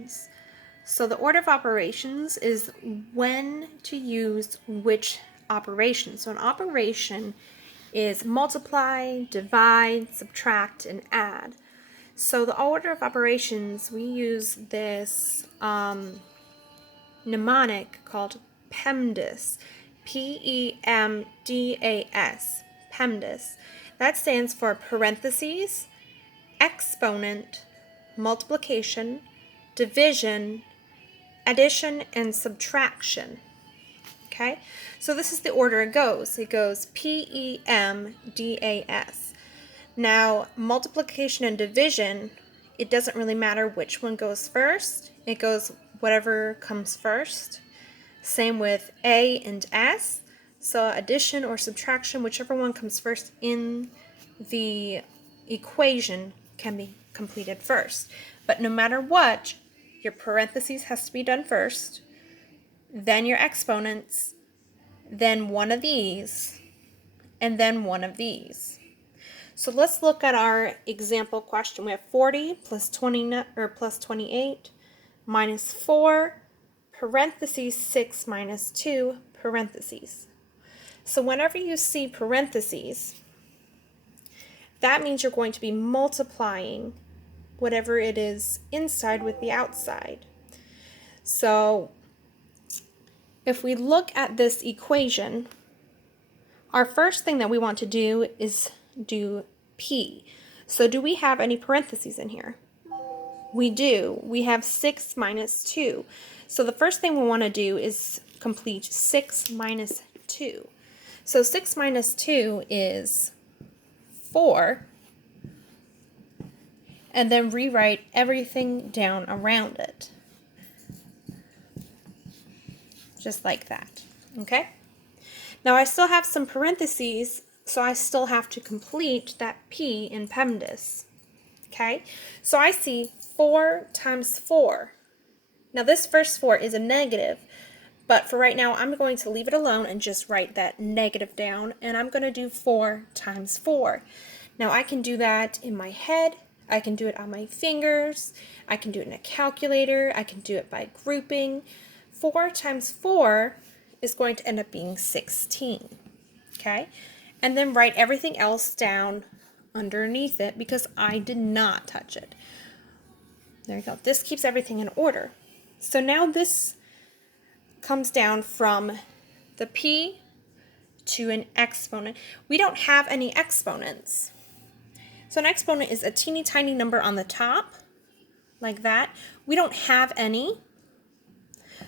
operations. So the order of operations is when to use which operation. So an operation is multiply, divide, subtract, and add. So the order of operations, we use this mnemonic called PEMDAS, P-E-M-D-A-S, PEMDAS. That stands for parentheses, exponent, multiplication, division, addition, and subtraction. Okay, so this is the order it goes. It goes P-E-M-D-A-S. Now, multiplication and division, it doesn't really matter which one goes first. It goes whatever comes first. Same with A and S. So addition or subtraction, whichever one comes first in the equation can be completed first. But no matter what, your parentheses has to be done first, then your exponents, then one of these, and then one of these. So let's look at our example question. We have 40 plus 28 minus 4 parentheses 6 minus 2 parentheses. So whenever you see parentheses, that means you're going to be multiplying whatever it is inside with the outside. So if we look at this equation, our first thing that we want to do is do P. So do we have any parentheses in here? We do. We have 6 minus 2. So the first thing we want to do is complete 6 minus 2. So 6 minus 2 is 4. And then rewrite everything down around it. Just like that. Okay? Now I still have some parentheses, so I still have to complete that P in PEMDAS. Okay? So I see 4 times 4. Now this first 4 is a negative, but for right now I'm going to leave it alone and just write that negative down, and I'm going to do 4 times 4. Now I can do that in my head, I can do it on my fingers, I can do it in a calculator, I can do it by grouping. 4 times 4 is going to end up being 16. Okay? And then write everything else down underneath it because I did not touch it. There you go. This keeps everything in order. So now this comes down from the P to an exponent. We don't have any exponents. So an exponent is a teeny tiny number on the top, like that. We don't have any.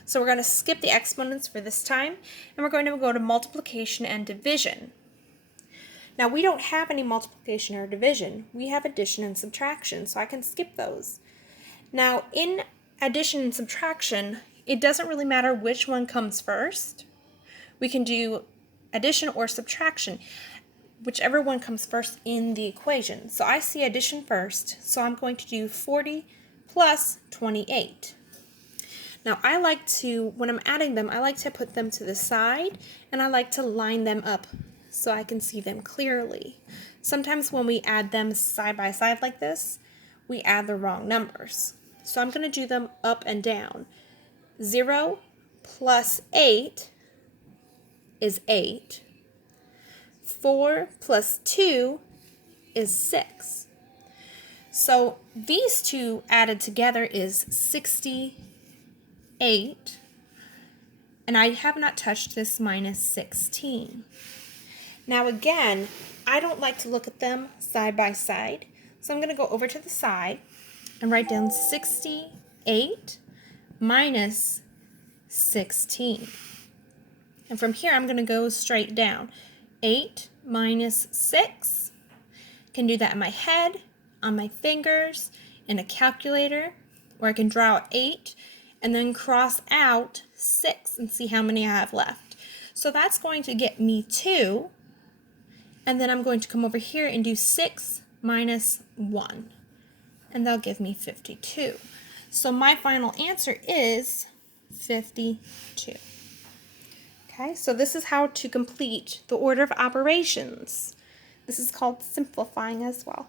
So we're going to skip the exponents for this time, and we're going to go to multiplication and division. Now we don't have any multiplication or division. We have addition and subtraction, so I can skip those. Now in addition and subtraction, it doesn't really matter which one comes first. We can do addition or subtraction, whichever one comes first in the equation. So I see addition first, so I'm going to do 40 plus 28. Now I like to, when I'm adding them, I like to put them to the side, and I like to line them up so I can see them clearly. Sometimes when we add them side by side like this, we add the wrong numbers. So I'm going to do them up and down. 0 plus 8 is 8. 4 plus 2 is 6. So these two added together is 68. And I have not touched this minus 16. Now again, I don't like to look at them side by side. So I'm going to go over to the side and write down 68 minus 16. And from here, I'm going to go straight down. 8 minus 6. Can do that in my head, on my fingers, in a calculator, or I can draw out 8 and then cross out 6 and see how many I have left. So that's going to get me 2. And then I'm going to come over here and do 6 minus 1. And that'll give me 52. So my final answer is 52. Okay, so this is how to complete the order of operations. This is called simplifying as well.